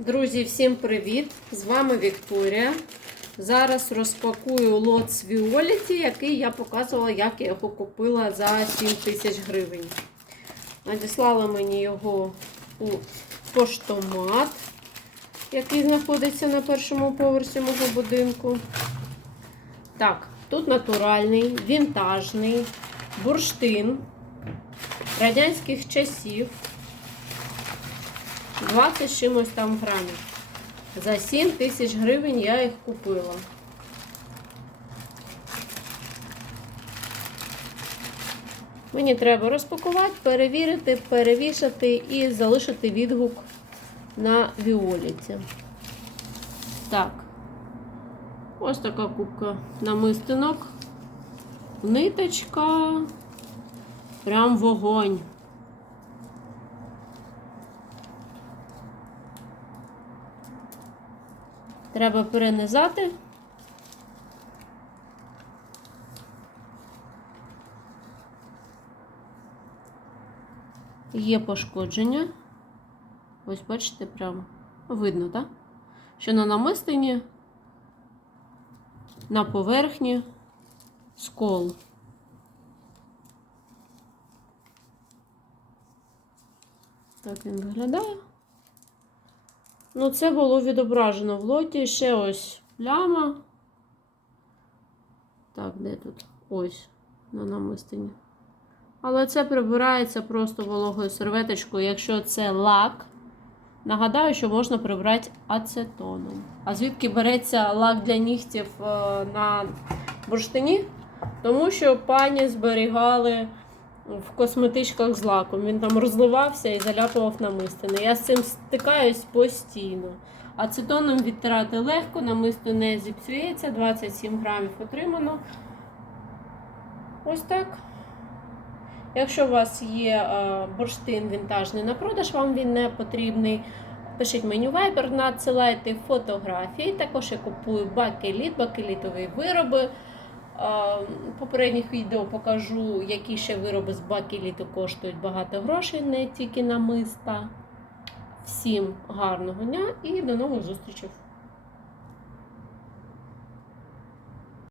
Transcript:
Друзі, всім привіт! З вами Вікторія. Зараз розпакую лот з Віоліті, який я показувала, як я його купила за 7 тисяч гривень. Надіслала мені його у поштомат, який знаходиться на першому поверсі мого будинку. Так, тут натуральний, вінтажний, бурштин радянських часів. 20 з чимось там грамів. За 7 тисяч гривень я їх купила. Мені треба розпакувати, перевірити, перевішати і залишити відгук на Віоліті. Так. Ось така кубка намистинок. Ниточка. Прям вогонь. Треба перенизати. Є пошкодження. Ось, бачите, прямо видно, так? Що на намистині, на поверхні скол. Так він виглядає. Ну, це було відображено в лоті. Ще ось пляма. Так, де тут? Ось, на намистині. Але це прибирається просто вологою серветочкою. Якщо це лак, нагадаю, що можна прибрати ацетоном. А звідки береться лак для нігтів е, на бурштині? Тому що пані зберігали в косметичках з лаком. Він там розливався і заляпував намистини. Я з цим стикаюсь постійно. Ацетоном відтирати легко, намисто не зіпсується, 27 грамів отримано. Ось так. Якщо у вас є е, бурштин вінтажний на продаж, вам він не потрібний. Пишіть мені Viber, надсилайте фотографії. Також я купую бакеліт, бакелітові вироби. Попередніх відео покажу, які ще вироби з бакеліту коштують багато грошей, не тільки намиста. Всім гарного дня і до нових зустрічей!